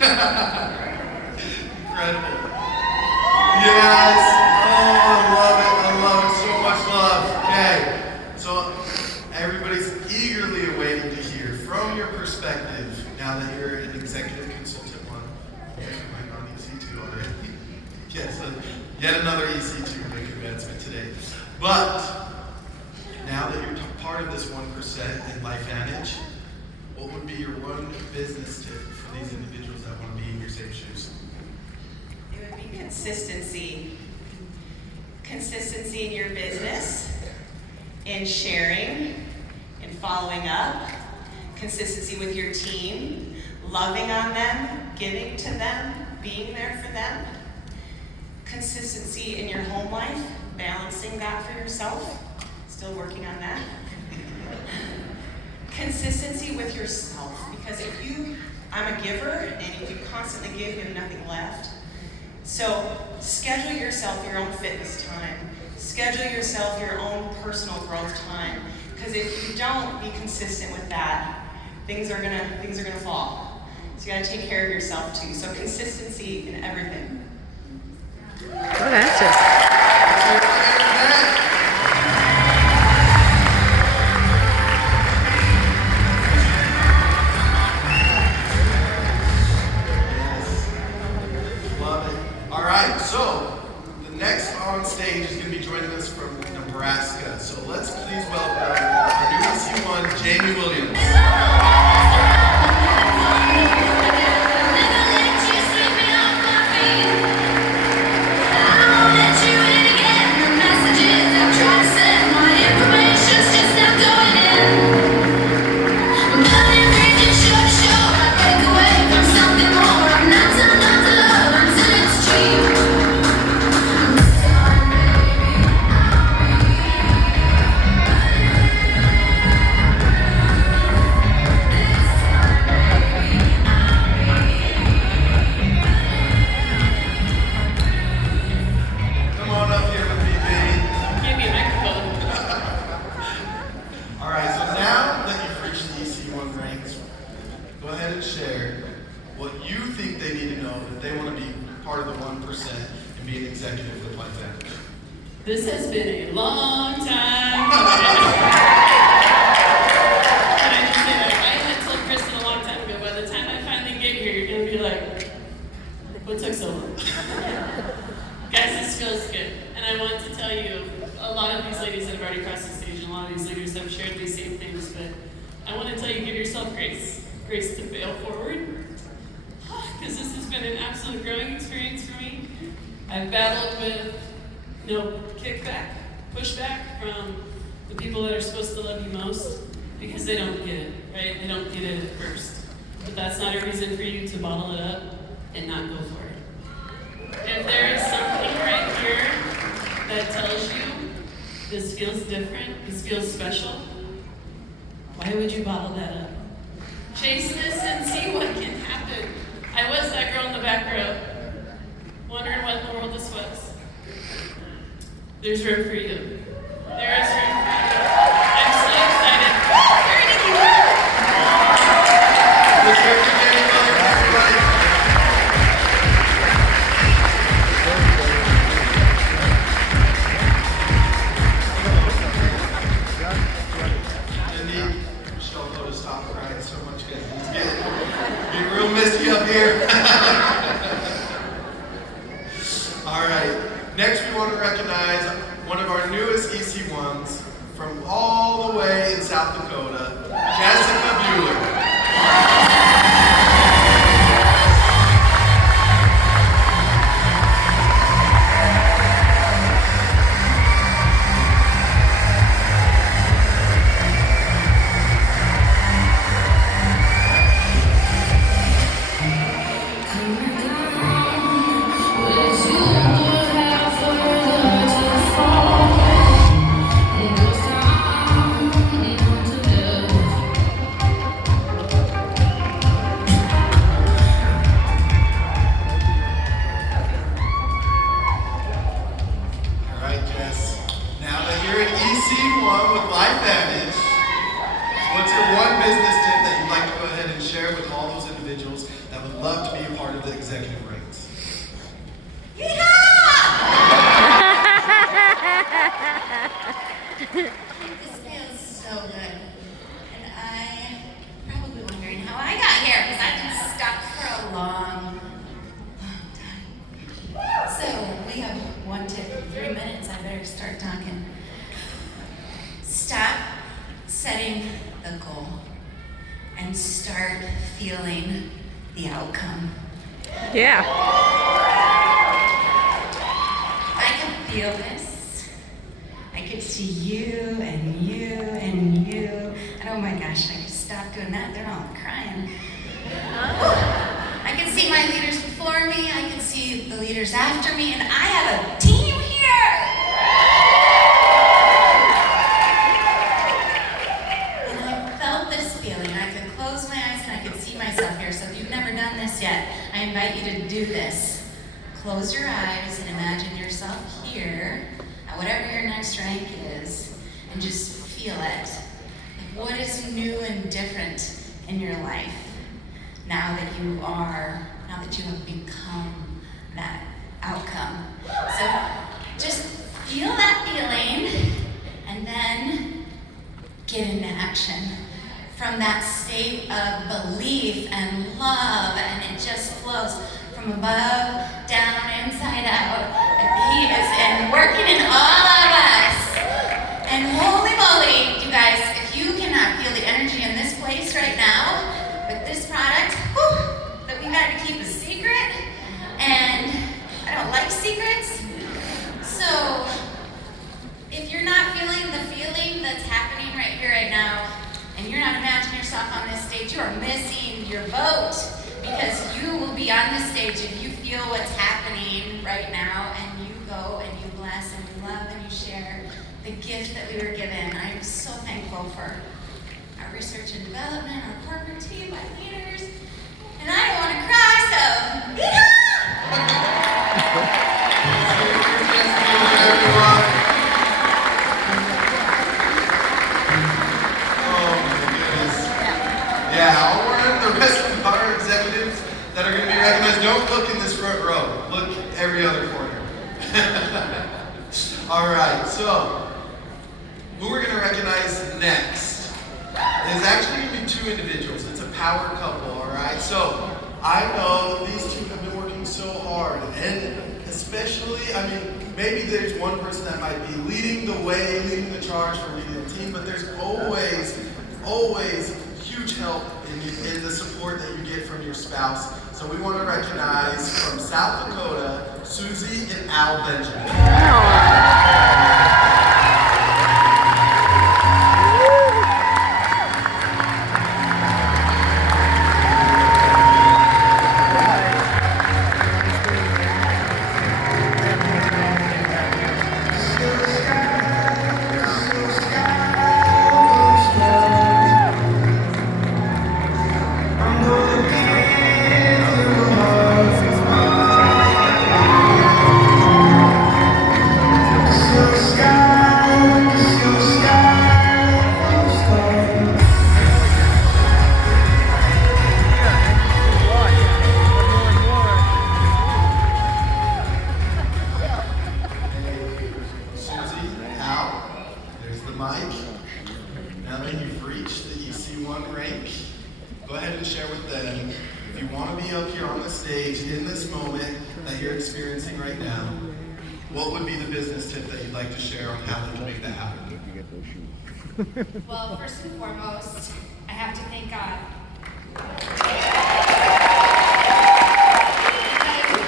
Incredible. Yes. Oh, I love it. I love it. So much love. Okay. So everybody's eagerly awaiting to hear from your perspective now that you're an executive consultant one. You might on EC2 already. Yes, yet another EC2 big advancement today. But now that you're part of this 1% in LifeVantage, what would be your one business tip for these individuals that want to be in your same shoes? It would be consistency. Consistency in your business, in sharing, in following up, consistency with your team, loving on them, giving to them, being there for them, consistency in your home life, balancing that for yourself, still working on that. Consistency with yourself, because I'm a giver, and if you constantly give, you have nothing left. So schedule yourself your own fitness time. Schedule yourself your own personal growth time, because if you don't be consistent with that, things are gonna fall. So you gotta take care of yourself too. So consistency in everything. Good answer. So, the next on stage is going to be joining us from Nebraska. So let's please welcome our new EC1, Jamie Williams. This has been a long time. I had told Kristen a long time ago, by the time I finally get here, you're going to be like, what took so long? Guys, this feels good. And I want to tell you, a lot of these ladies that have already crossed the stage, and a lot of these leaders have shared these same things, but I want to tell you, give yourself grace. Grace to fail forward. Because this has been an absolute growing experience for me. I've battled with kickback, pushback from the people that are supposed to love you most because they don't get it, right? They don't get it at first. But that's not a reason for you to bottle it up and not go for it. If there is something right here that tells you this feels different, this feels special, why would you bottle that up? Chase this and see what can happen. I was that girl in the back row, wondering what in the world this was. There's room for you. There is room for you. I'm so excited. Let's hear it for Jamie Williams, everybody. Indeed, Michelle Lotus stopped crying so much, guys. It's getting real misty up here. All right. Next, we want to recognize one of our newest EC1s from all the way in South Dakota, Jessica Bueller. individuals that would love to be a part of the executive ranks? This feels so good. And I'm probably wondering how I got here because I've been stuck for a long time. So we have 1 tip in 3 minutes. I better start talking. Stop setting the goal and start feeling the outcome. Yeah. I can feel this. I could see you and you and you. And oh my gosh, I could stop doing that. They're all crying. I can see my leaders before me. I can see the leaders after me. And I have a team here. And I felt this feeling. I could close my eyes and I could see myself here. So if you've never done this yet, I invite you to do this. Close your eyes and imagine yourself here, at whatever your next rank is, and just feel it. What is new and different in your life now that you have become that outcome? So just feel that feeling and then get into action from that state of belief and love, and it just flows from above, down, inside out. And he is working in all of us. And holy moly, you guys, if you cannot feel the energy in this place right now with this product, that we got to keep a secret, and I don't like secrets. So if you're not feeling the feeling that's happening right here, right now, and you're not imagining yourself on this stage, you are missing your vote. Because you will be on this stage if you feel what's happening right now, and you go and you bless and you love and you share the gift that we were given. I am so thankful for our research and development, our corporate team, my leaders, and I don't want to cry, so Everyone. Oh my goodness. Yeah, I'll warn the rest of our executives that are going to be recognized. Don't look in this front row. Look every other corner. All right, so who we're going to recognize next is actually going to be 2 individuals. It's a power couple, all right? So I know these 2 have been working so hard, and especially, maybe there's one person that might be leading the way, leading the charge for leading the team, but there's always huge help in the support that you get from your spouse. So we want to recognize from South Dakota, Susie and Al Benjamin. Now that you've reached the EC1 rank, go ahead and share with them. If you want to be up here on the stage in this moment that you're experiencing right now, what would be the business tip that you'd like to share on how they can make that happen? Well, first and foremost, I have to thank God. Because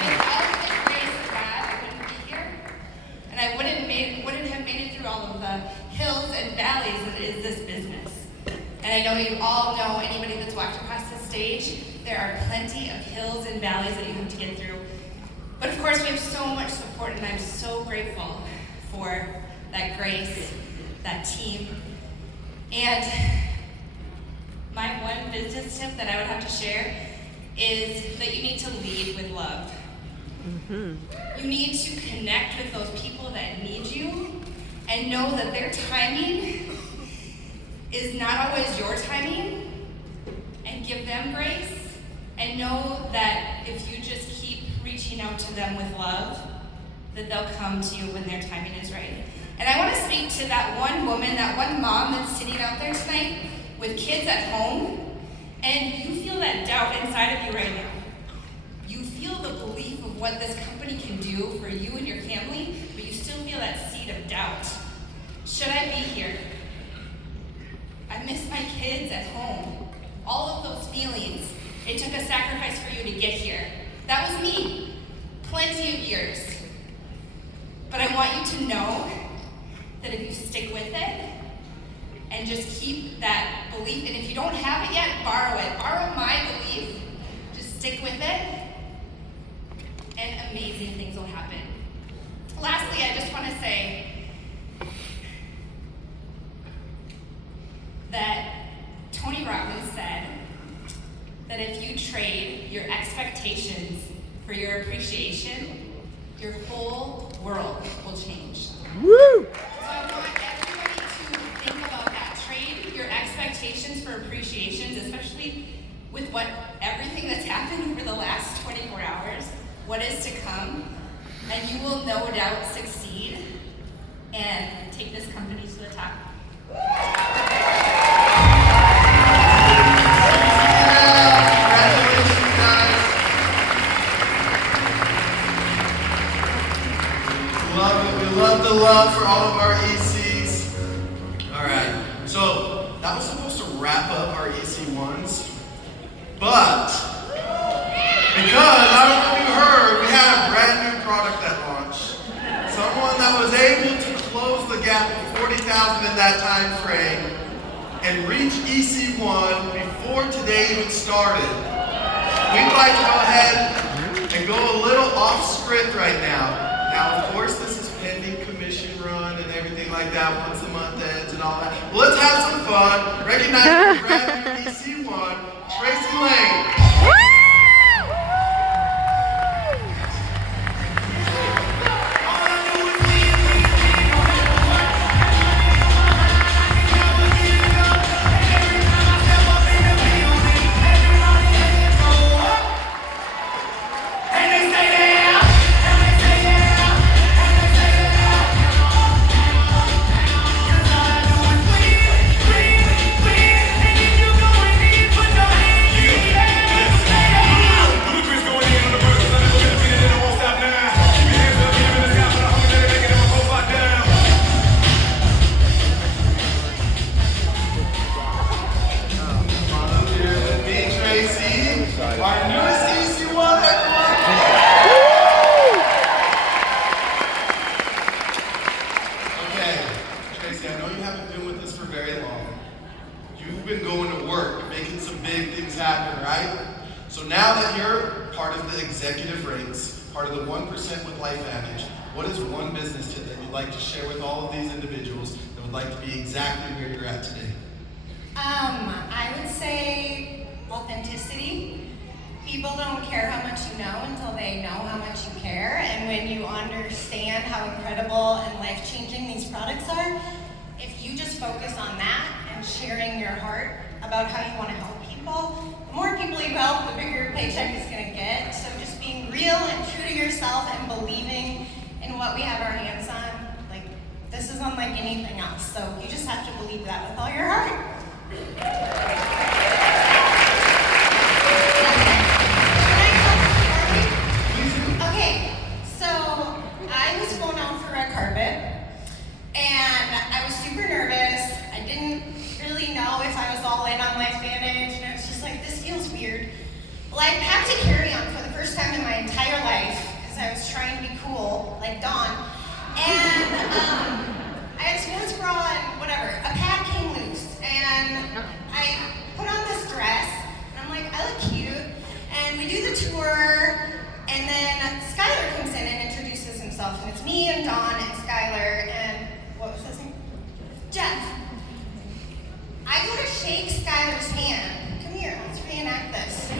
without the grace of God, I wouldn't be here. And I wouldn't have made it through all of the hills and valleys that is this business. And I know you all know, anybody that's walked across this stage, there are plenty of hills and valleys that you have to get through. But of course, we have so much support, and I'm so grateful for that grace, that team. And my one business tip that I would have to share is that you need to lead with love. You need to connect with those people that need you and know that their timing is not always your timing, and give them grace and know that if you just keep reaching out to them with love, that they'll come to you when their timing is right. And I want to speak to that one woman, that one mom that's sitting out there tonight with kids at home, and you feel that doubt inside of you right now. You feel the belief of what this company can do for you and your family, but you still feel that seed of doubt. Should I be here? I miss my kids at home. All of those feelings. It took a sacrifice for you to get here. That was me. Plenty of years. But I want you to know that if you stick with it and just keep that belief, and if you don't have it yet, borrow it. Borrow my belief. Just stick with it, and amazing things will happen. Lastly, I just want to say that Tony Robbins said that if you trade your expectations for your appreciation, your whole world will change. Woo! So I want everybody to think about that. Trade your expectations for appreciations, especially with everything that's happened over the last 24 hours, what is to come, and you will no doubt succeed and take this company to the top. Congratulations, guys. Love it. We love the love for all of our ECs. All right. So that was supposed to wrap up our EC1s, but because I don't know if you heard, we had a brand new product at launch. Someone that was able to close the gap of 40,000 in that time frame and reach EC1 before today even started. We'd like to go ahead and go a little off script right now. Now, of course, this is pending commission run and everything like that once the month ends and all that. Well, let's have some fun. Recognize the brand new EC1, Tracy Lane. Our newest EC1, everyone! Okay, Tracy, I know you haven't been with us for very long. You've been going to work, making some big things happen, right? So now that you're part of the executive ranks, part of the 1% with LifeVantage, what is one business tip that you'd like to share with all of these individuals that would like to be exactly where you're at today? I would say authenticity. People don't care how much you know until they know how much you care. And when you understand how incredible and life-changing these products are, if you just focus on that and sharing your heart about how you want to help people, the more people you help, the bigger your paycheck is going to get. So just being real and true to yourself and believing in what we have our hands on, like, this is unlike anything else. So you just have to believe that with all your heart. Okay, so I was flown out for red carpet, and I was super nervous. I didn't really know if I was all in on LifeVantage, and I was just like, this feels weird. Well, I packed a carry-on for the first time in my entire life, because I was trying to be cool, like Dawn. And I had a sports bra and whatever. A pad came loose, and I put on this dress, and I'm like, I look cute. And we do the tour, and then Skylar comes in and introduces himself, and it's me and Dawn and Skylar and what was his name? Jeff. I go to shake Skylar's hand. Come here, let's reenact this.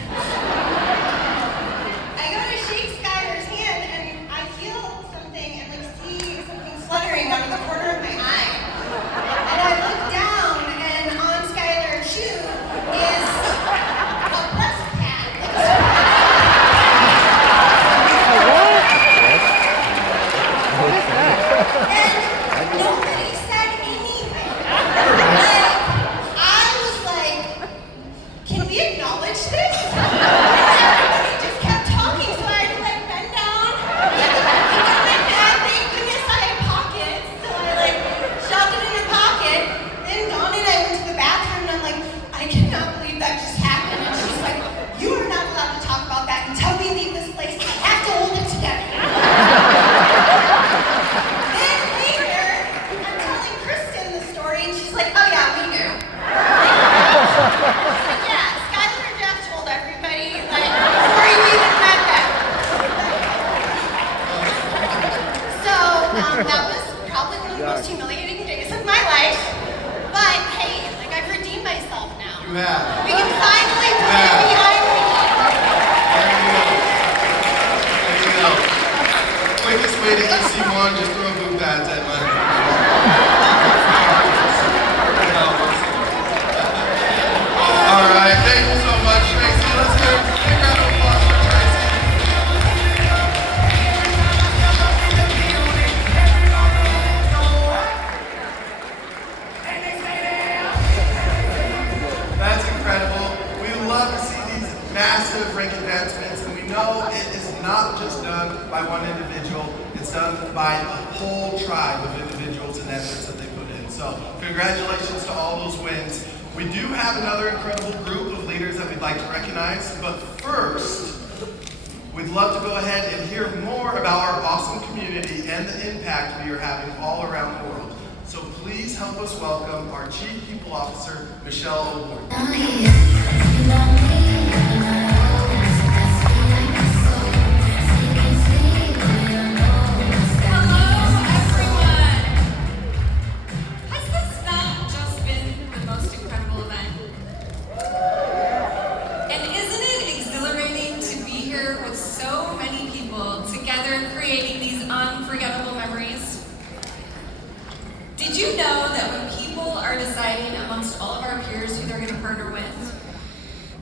I go to shake Skylar's hand, and I feel something and like see something fluttering out of the corner of my eye. And I look down, and on Skylar's shoe is a breast pad. massive rank advancements, and we know it is not just done by one individual, it's done by a whole tribe of individuals and efforts that they put in. So congratulations to all those wins. We do have another incredible group of leaders that we'd like to recognize, but first, we'd love to go ahead and hear more about our awesome community and the impact we are having all around the world. So please help us welcome our Chief People Officer, Michelle O'Ward. Did you know that when people are deciding amongst all of our peers who they're going to partner with,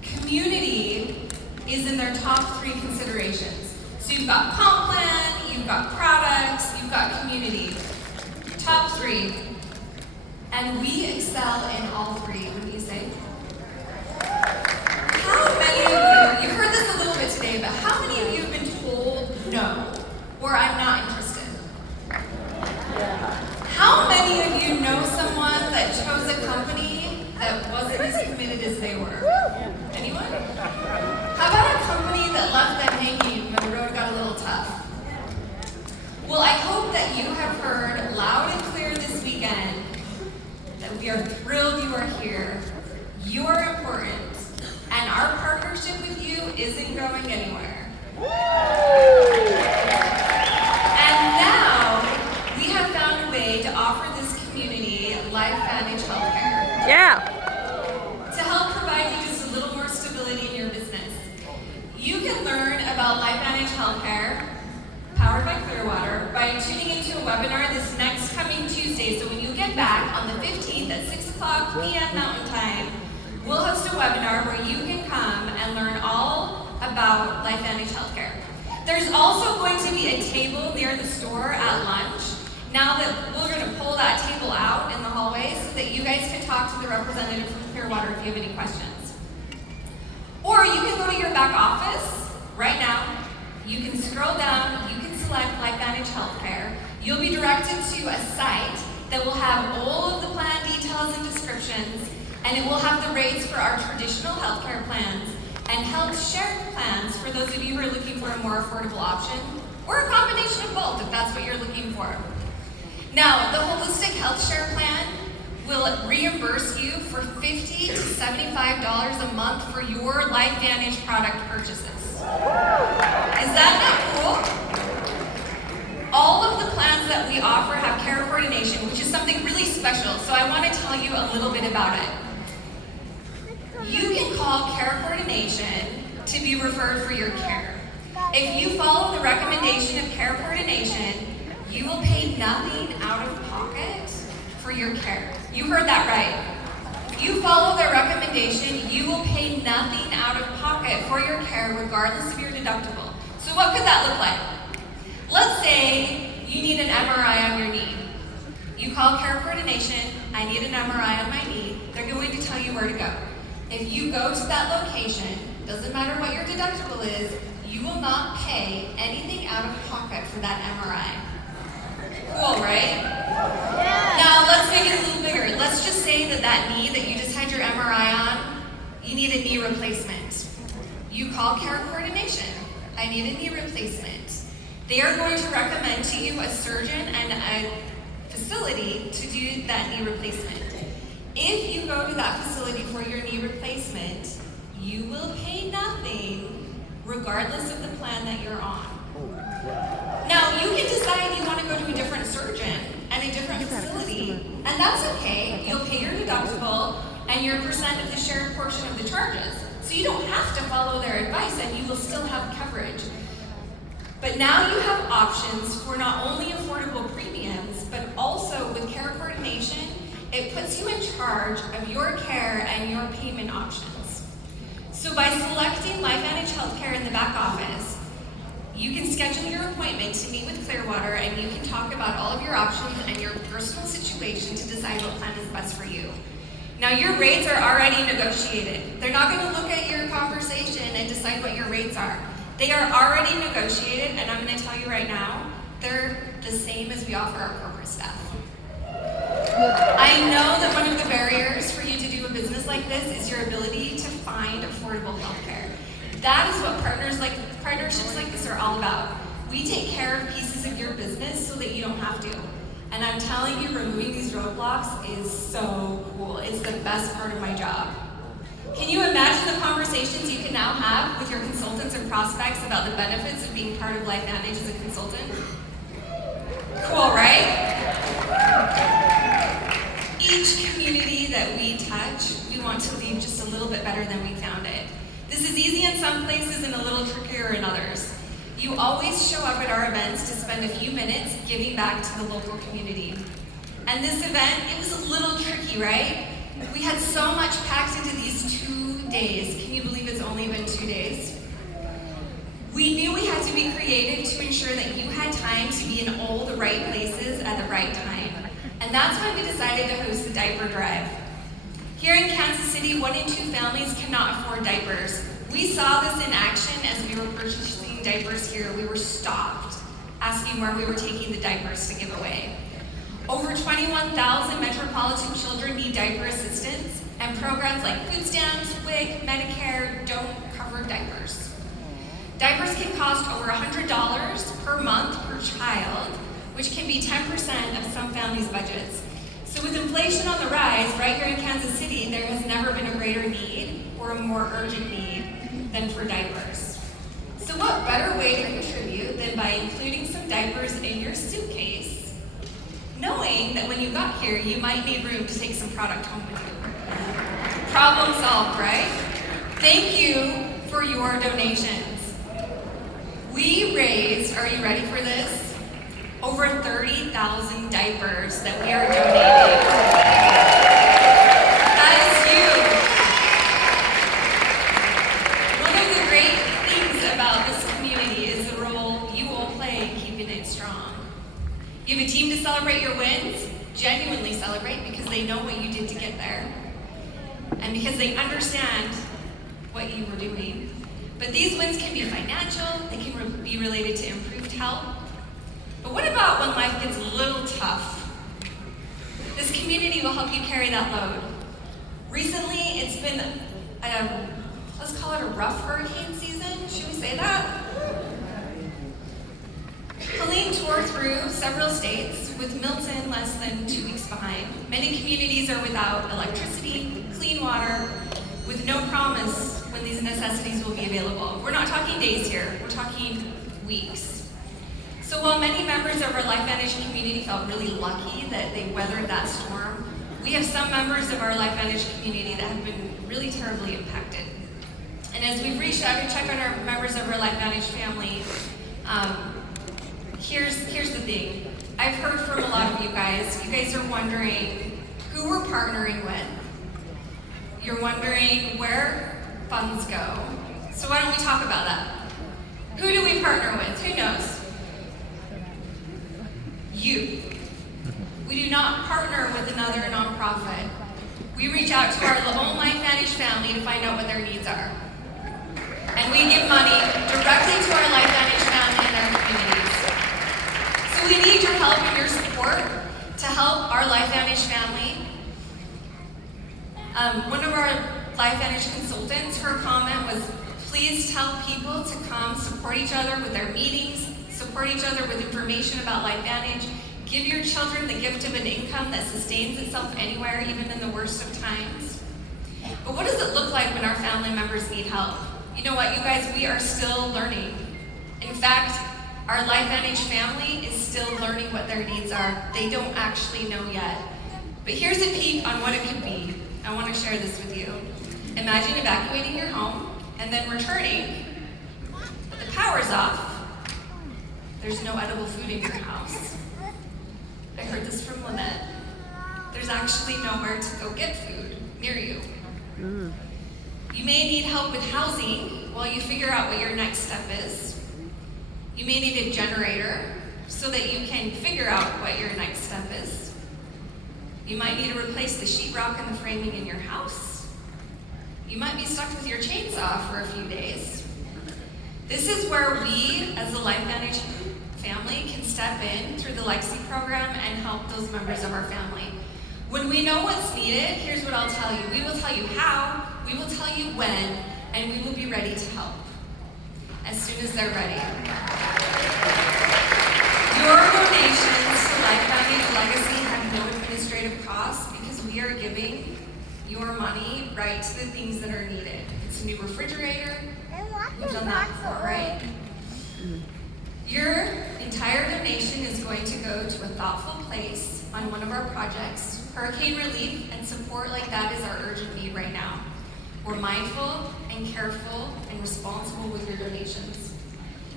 community is in their top 3 considerations? So you've got comp plan, you've got products, you've got community. Top 3. And we excel in all 3, wouldn't you say? How many of you, you've heard this a little bit today, but how many of you have been told no, or I'm not interested? How many of you know someone that chose a company that wasn't as committed as they were? Anyone? How about a company that left them hanging when the road got a little tough? Well, I hope that you have heard loud and clear this weekend that we are thrilled you are here. You are important, and our partnership with you isn't going anywhere. And now, we have found a way to offer this community LifeVantage Healthcare. Yeah. To help provide you just a little more stability in your business. You can learn about LifeVantage Healthcare, powered by Clearwater, by tuning into a webinar this next coming Tuesday. So when you get back on the 15th at 6 o'clock p.m. Mountain Time, we'll host a webinar where you can come and learn all about LifeVantage Healthcare. There's also going to be a table near the store at lunch. Now that we're going to pull that table out in the hallway so that you guys can talk to the representative from Clearwater if you have any questions. Or you can go to your back office right now. You can scroll down, you can select LifeVantage Healthcare. You'll be directed to a site that will have all of the plan details and descriptions, and it will have the rates for our traditional healthcare plans and health shared plans for those of you who are looking for a more affordable option, or a combination of both if that's what you're looking for. Now, the holistic health share plan will reimburse you for $50 to $75 a month for your LifeVantage product purchases. Is that not cool? All of the plans that we offer have care coordination, which is something really special, so I want to tell you a little bit about it. You can call care coordination to be referred for your care. If you follow the recommendation of care coordination, you will pay nothing out of pocket for your care. You heard that right. If you follow their recommendation, you will pay nothing out of pocket for your care regardless of your deductible. So what could that look like? Let's say you need an MRI on your knee. You call care coordination, I need an MRI on my knee. They're going to tell you where to go. If you go to that location, doesn't matter what your deductible is, you will not pay anything out of pocket for that MRI. Cool, right? Yeah. Now let's make it a little bigger. Let's just say that knee that you just had your MRI on, you need a knee replacement. You call care coordination. I need a knee replacement. They are going to recommend to you a surgeon and a facility to do that knee replacement. If you go to that facility for your knee replacement, you will pay nothing regardless of the plan that you're on. Now, you can decide you want to go to a different surgeon and a different facility, and that's okay. You'll pay your deductible and your percent of the shared portion of the charges. So you don't have to follow their advice and you will still have coverage. But now you have options for not only affordable premiums, but also with care coordination, it puts you in charge of your care and your payment options. So by selecting LifeVantage Healthcare in the back office, you can schedule your appointment to meet with Clearwater and you can talk about all of your options and your personal situation to decide what plan is best for you. Now your rates are already negotiated. They're not going to look at your conversation and decide what your rates are. They are already negotiated, and I'm going to tell you right now, they're the same as we offer our corporate staff. I know that one of the barriers for you to do a business like this is your ability to find affordable healthcare. That is what partnerships like this are all about. We take care of pieces of your business so that you don't have to. And I'm telling you, removing these roadblocks is so cool. It's the best part of my job. Can you imagine the conversations you can now have with your consultants and prospects about the benefits of being part of LifeVantage as a consultant? Cool, right? Each community that we touch, we want to leave just a little bit better than we found it. This is easy in some places and a little trickier in others. You always show up at our events to spend a few minutes giving back to the local community. And this event, it was a little tricky, right? We had so much packed into these 2 days. Can you believe it's only been 2 days? We knew we had to be creative to ensure that you had time to be in all the right places at the right time. And that's why we decided to host the diaper drive. Here in Kansas City, 1 in 2 families cannot afford diapers. We saw this in action as we were purchasing diapers here. We were stopped, asking where we were taking the diapers to give away. Over 21,000 metropolitan children need diaper assistance, and programs like food stamps, WIC, Medicare don't cover diapers. Diapers can cost over $100 per month per child, which can be 10% of some families' budgets. So with inflation on the rise right here in Kansas City, there has never been a greater need or a more urgent need than for diapers. So what better way to contribute than by including some diapers in your suitcase, knowing that when you got here, you might need room to take some product home with you. Problem solved, right? Thank you for your donations. We raised, are you ready for this? Over 30,000 diapers that we are donating. That is huge. One of the great things about this community is the role you all play in keeping it strong. You have a team to celebrate your wins, genuinely celebrate because they know what you did to get there, and because they understand what you were doing. But these wins can be financial, they can be related to improved health. But what about when life gets a little tough? This community will help you carry that load. Recently, it's been let's call it a rough hurricane season. Should we say that? Helene tore through several states, with Milton less than 2 weeks behind. Many communities are without electricity, clean water, with no promise when these necessities will be available. We're not talking days here, we're talking weeks. So while many members of our LifeVantage community felt really lucky that they weathered that storm, we have some members of our LifeVantage community that have been really terribly impacted. And as we've reached out to check on our members of our LifeVantage family, here's the thing. I've heard from a lot of you guys. You guys are wondering who we're partnering with. You're wondering where funds go. So why don't we talk about that? Who do we partner with? Who knows? You. We do not partner with another nonprofit. We reach out to our own LifeVantage family to find out what their needs are. And we give money directly to our LifeVantage family and their communities. So we need your help and your support to help our LifeVantage family. One of our LifeVantage consultants, her comment was, please tell people to come support each other with their meetings, support each other with information about LifeVantage. Give your children the gift of an income that sustains itself anywhere, even in the worst of times. But what does it look like when our family members need help? You know what, you guys, we are still learning. In fact, our LifeVantage family is still learning what their needs are. They don't actually know yet. But here's a peek on what it could be. I want to share this with you. Imagine evacuating your home and then returning, but the power's off. There's no edible food in your house. I heard this from Lynette. There's actually nowhere to go get food near you. You may need help with housing while you figure out what your next step is. You may need a generator so that you can figure out what your next step is. You might need to replace the sheetrock and the framing in your house. You might be stuck with your chainsaw for a few days. This is where we, as the LifeVantage family, can step in through the Legacy program and help those members of our family. When we know what's needed, here's what I'll tell you. We will tell you how, we will tell you when, and we will be ready to help as soon as they're ready. Your donations to LifeVantage Legacy have no administrative costs because we are giving your money right to the things that are needed. It's a new refrigerator. We've done that before, right? Your entire donation is going to go to a thoughtful place on one of our projects. Hurricane relief and support like that is our urgent need right now. We're mindful and careful and responsible with your donations.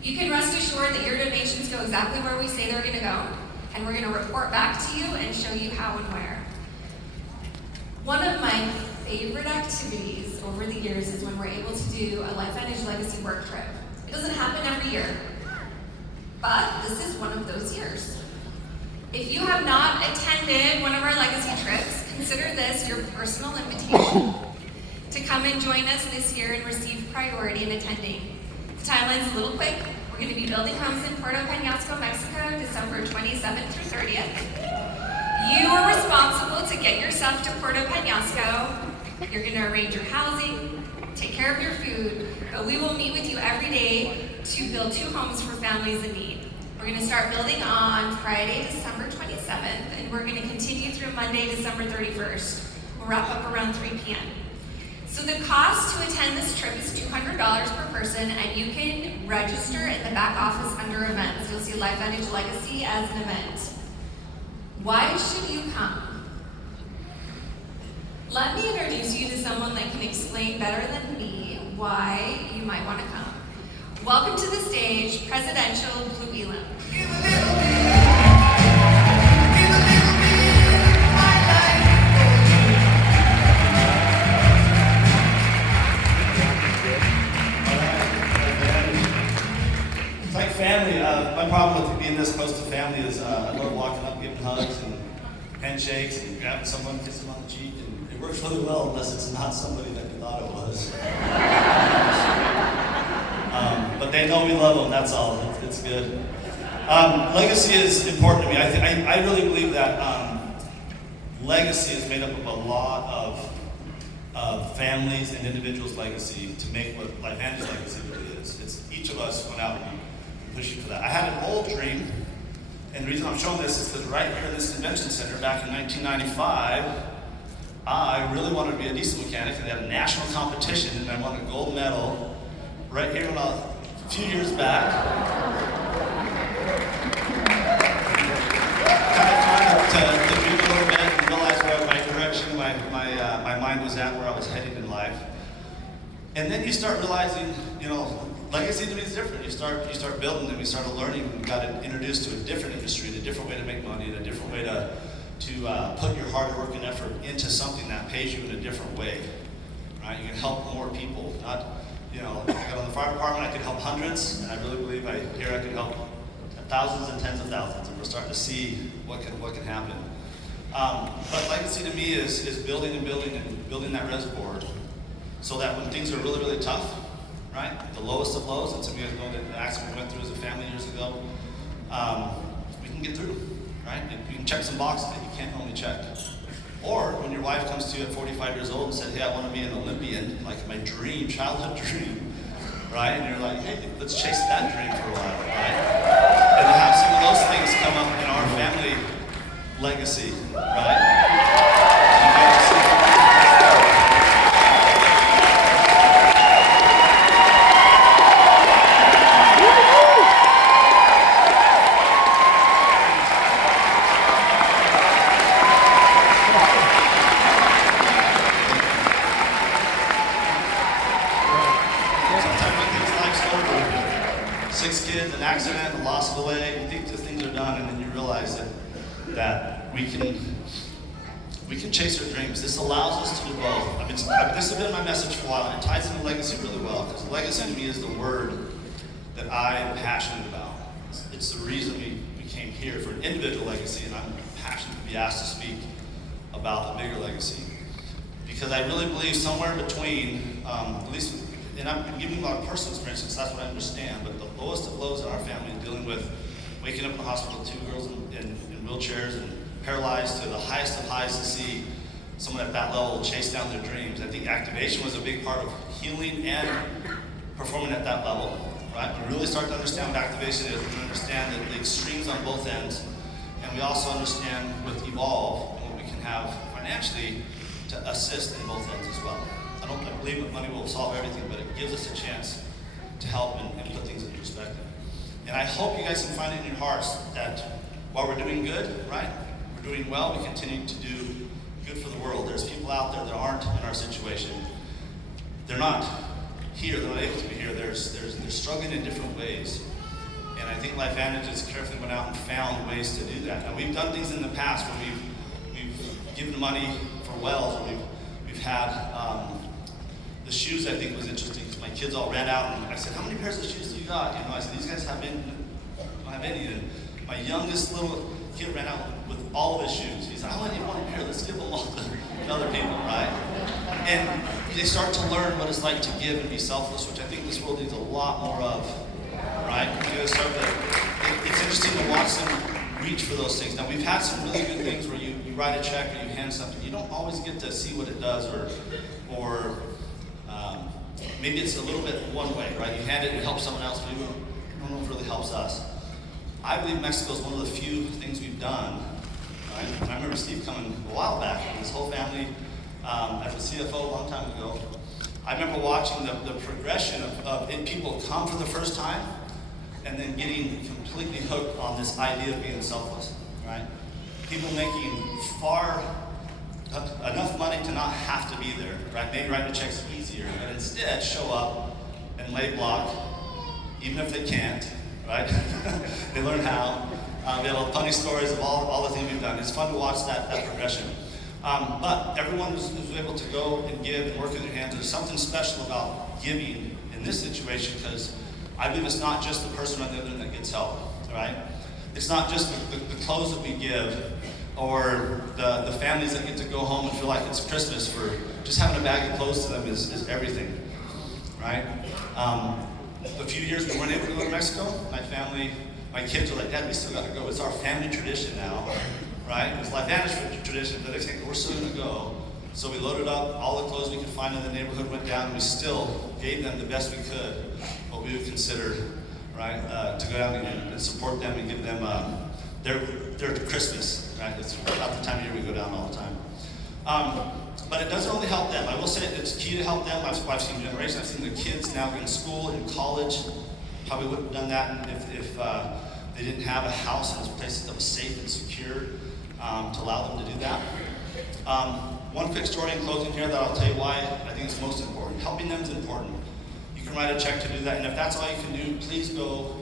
You can rest assured that your donations go exactly where we say they're going to go, and we're going to report back to you and show you how and where. One of my favorite activities over the years is when we're able to do a LifeVantage Legacy work trip. It doesn't happen every year, but this is one of those years. If you have not attended one of our Legacy trips, consider this your personal invitation to come and join us this year and receive priority in attending. The timeline's a little quick. We're going to be building homes in Puerto Peñasco, Mexico, December 27th through 30th. You are responsible to get yourself to Puerto Peñasco. You're going to arrange your housing, take care of your food, but we will meet with you every day to build 2 homes for families in need. We're going to start building on Friday, December 27th, and we're going to continue through Monday, December 31st. We'll wrap up around 3 p.m. So the cost to attend this trip is $200 per person, and you can register in the back office under events. You'll see LifeVantage Legacy as an event. Why should you come? Let me introduce you to someone that can explain better than me why you might want to come. Welcome to the stage, Presidential Blue Elam. It's like family. My problem with being this close to family is I love walking up, giving hugs and handshakes and grabbing someone, kissing them on the cheek, and it works really well unless it's not somebody that we thought it was. But they know we love them, that's all. It's good. Legacy is important to me. I really believe that legacy is made up of a lot of families and individuals' legacy to make what LifeVantage Legacy really is. It's each of us went out and pushing for that. I had an old dream, and the reason I'm showing this is because right here in this convention center back in 1995, I really wanted to be a diesel mechanic, and they had a national competition, and I won a gold medal right here a few years back. Kind of fun to dream a little bit and realize where my direction, my mind was at, where I was heading in life. And then you start realizing, legacy to me is different. You start building and we started learning and got introduced to a different industry, and a different way to make money, and a different way to put your hard work and effort into something that pays you in a different way. Right? You can help more people. Not, I got on the fire department, I could help hundreds, and I really believe here I can help thousands and tens of thousands, and we're starting to see what can happen. But legacy to me is building and building and building that reservoir, so that when things are really, really tough, right, the lowest of lows, and some of you guys know that the accident we went through as a family years ago, we can get through, right? You can check some boxes that you can't normally check. Or when your wife comes to you at 45 years old and said, hey, I want to be an Olympian, like my dream, childhood dream, right? And you're like, hey, let's chase that dream for a while, right? And to have some of those things come up in our family legacy, right? An accident, a loss of a leg, you think the things are done, and then you realize that we can chase our dreams. This allows us to do both. This has been my message for a while, and it ties into legacy really well, because legacy to me is the word that I am passionate about. It's the reason we came here for an individual legacy, and I'm passionate to be asked to speak about a bigger legacy. Because I really believe somewhere between, at least, and I'm giving you a lot of personal experiences, that's what I understand, but the lowest of lows in our family, dealing with waking up in the hospital with 2 girls in wheelchairs and paralyzed, to the highest of highs to see someone at that level chase down their dreams. I think activation was a big part of healing and performing at that level, right? We really start to understand what activation is. We understand that the extremes on both ends, and we also understand with Evolve and what we can have financially to assist in both ends as well. I don't believe that money will solve everything, but it gives us a chance to help and put things in perspective. And I hope you guys can find it in your hearts that while we're doing good, right, we're doing well, we continue to do good for the world. There's people out there that aren't in our situation. They're not here, they're not able to be here. They're struggling in different ways. And I think LifeVantage has carefully went out and found ways to do that. Now, we've done things in the past where we've given money for wells, or we've had the shoes. I think was interesting because my kids all ran out, and I said, "How many pairs of shoes do you got?" I said, "These guys don't have any." And my youngest little kid ran out with all of his shoes. He said, "I only need one pair. Let's give them all to other people," right? And they start to learn what it's like to give and be selfless, which I think this world needs a lot more of, right? It's interesting to watch them reach for those things. Now, we've had some really good things where you write a check or you hand something. You don't always get to see what it does, or maybe it's a little bit one way, right? You hand it and it helps someone else, but you don't know if it really helps us. I believe Mexico is one of the few things we've done. Right? And I remember Steve coming a while back, and his whole family, as a CFO a long time ago. I remember watching the progression of people come for the first time and then getting completely hooked on this idea of being selfless, right? People making enough money to not have to be there, right? Maybe writing the checks easier, but instead show up and lay block, even if they can't, right? They learn how. We have funny stories of all the things we've done. It's fun to watch that progression. But everyone who's able to go and give and work with their hands, there's something special about giving in this situation, because I believe it's not just the person on the other end that gets help, right? It's not just the clothes that we give, or the families that get to go home and feel like it's Christmas. For just having a bag of clothes to them is everything, right? A few years we weren't able to go to Mexico. My kids were like, "Dad, we still got to go. It's our family tradition now," right? It was LifeVantage tradition, but they think we're still going to go. So we loaded up all the clothes we could find in the neighborhood, went down, and we still gave them the best we could, what we would consider, right, to go down and support them and give them their Christmas, right? It's about the time of year we go down all the time. But it doesn't only help them. I will say it's key to help them. I've seen generations. I've seen the kids now in school, in college. Probably wouldn't have done that if they didn't have a house and a place that was safe and secure to allow them to do that. One quick story in closing here that I'll tell you why I think it's most important. Helping them is important. You can write a check to do that, and if that's all you can do, please go.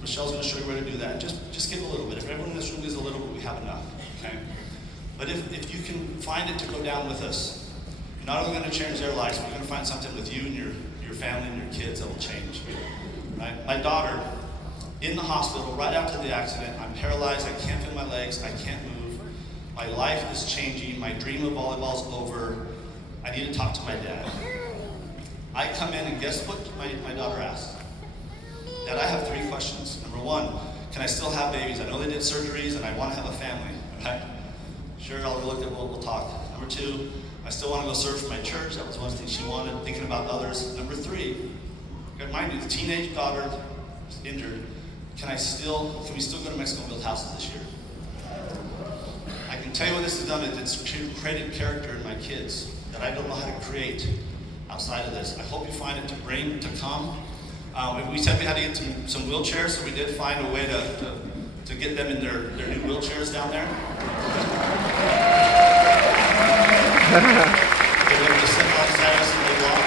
Michelle's going to show you where to do that. Just give a little bit. If everyone in this room gives a little bit, we have enough. Okay. But if you can find it to go down with us, you're not only going to change their lives, but you're going to find something with you and your family and your kids that will change. Right? My daughter, in the hospital right after the accident, I'm paralyzed, I can't feel my legs, I can't move. My life is changing, my dream of volleyball is over. I need to talk to my dad. I come in and guess what my daughter asked? Dad, I have 3 questions. Number 1, can I still have babies? I know they did surgeries and I want to have a family. Right? Sure, I'll look at we'll talk. Number 2, I still want to go serve for my church. That was one of the things she wanted, thinking about others. Number 3, mind you, the teenage daughter is injured. Can we still go to Mexico and build houses this year? I can tell you what this has done. It's created character in my kids that I don't know how to create outside of this. I hope you find it to come. We said we had to get some wheelchairs, so we did find a way to get them in their new wheelchairs down there. They were able to sit alongside us and they walk.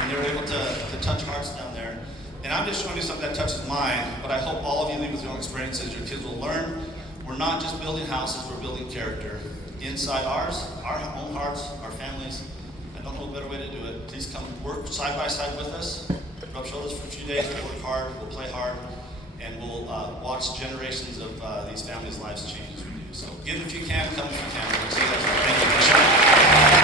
And they were able to touch hearts down there. And I'm just showing you something that touches mine, but I hope all of you leave with your own experiences. Your kids will learn. We're not just building houses, we're building character. Inside ours, our own hearts, our families. I don't know a better way to do it. Please come work side by side with us. Rub shoulders for a few days. We'll work hard, we'll play hard, and we'll watch generations of these families' lives change as we do. So give if you can, come if you can. See you guys. Thank you.